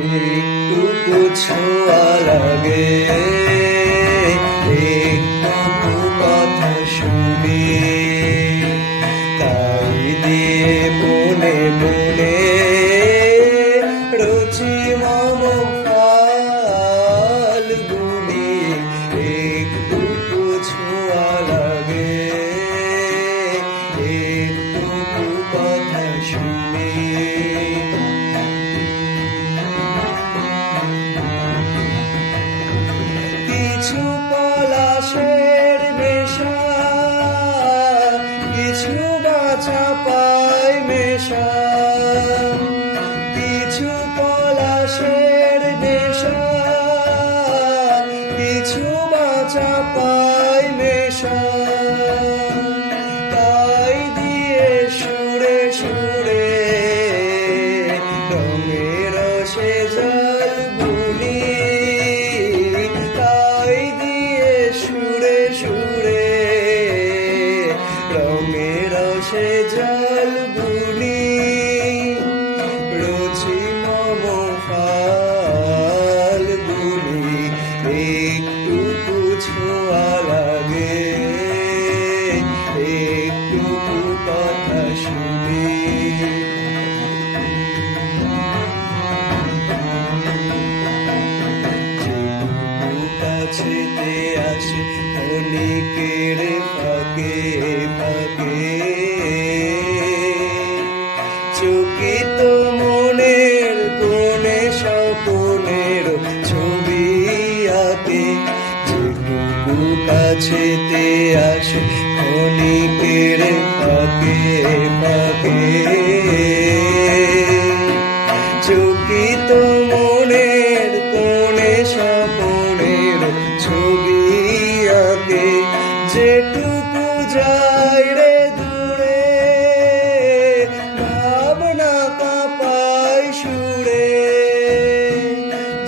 একটুকু ছোঁয়া লাগে, একটুকু কথা শুনি, তাই দিয়ে মনে মনে রুচি মম ফাল্গুনি। একটুকু ছোঁয়া লাগে, একটুকু কথা শুনি। কিছু পলাশের নেশা, কিছু বাছা পায় মেশা, কিছু পলাশের নেশা, কিছু বাছা পায় মেশা, তাই দিয়ে সুরে সুরে রঙের রসে জল বুনি, তাই দিয়ে সুরে সুরে রঙের রসে জল বুনি। রুচি মম ফাল্গুনি, একটুকু ছোঁয়া লাগে, একটুকু কথা শুনি। কাছেতে আসে ক্ষণিকের ফাঁকে ফাঁকে, চকিত মনের কোণে স্বপনের ছবি আঁকে। যেটুকু কাছেতে আসে ক্ষণিকের ফাঁকে ফাঁকে, চকিত মনের কোণে স্বপনের ছবি আঁকে। যেটুকু যায় রে দূরে ভাবনা কাঁপায় সুরে,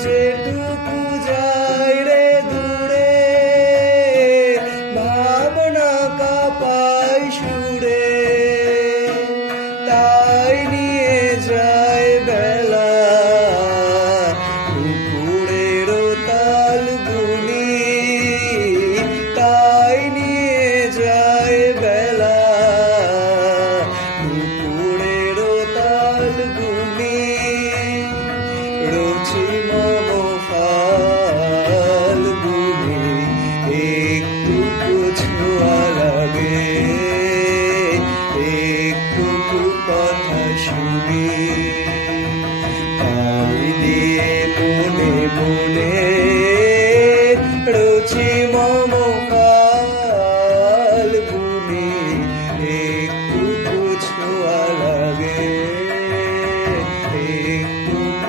যেটুকু যায় রে দূরে ভাবনা কাঁপায় সুরে, তাই নিয়ে যায় বেলা পুকুরের তাল বুনি, তাই নিয়ে যায় বেলা পুকুরের তাল বুনি। রুচি মম ফাল্গুনি, একটুকু ছোঁয়া লাগে, একটুকু কথা শুনি, তাই দিয়ে মনে মনে রুচি মম ফাল্গুনি, একটুকু ছোঁয়া লাগে, একটুকু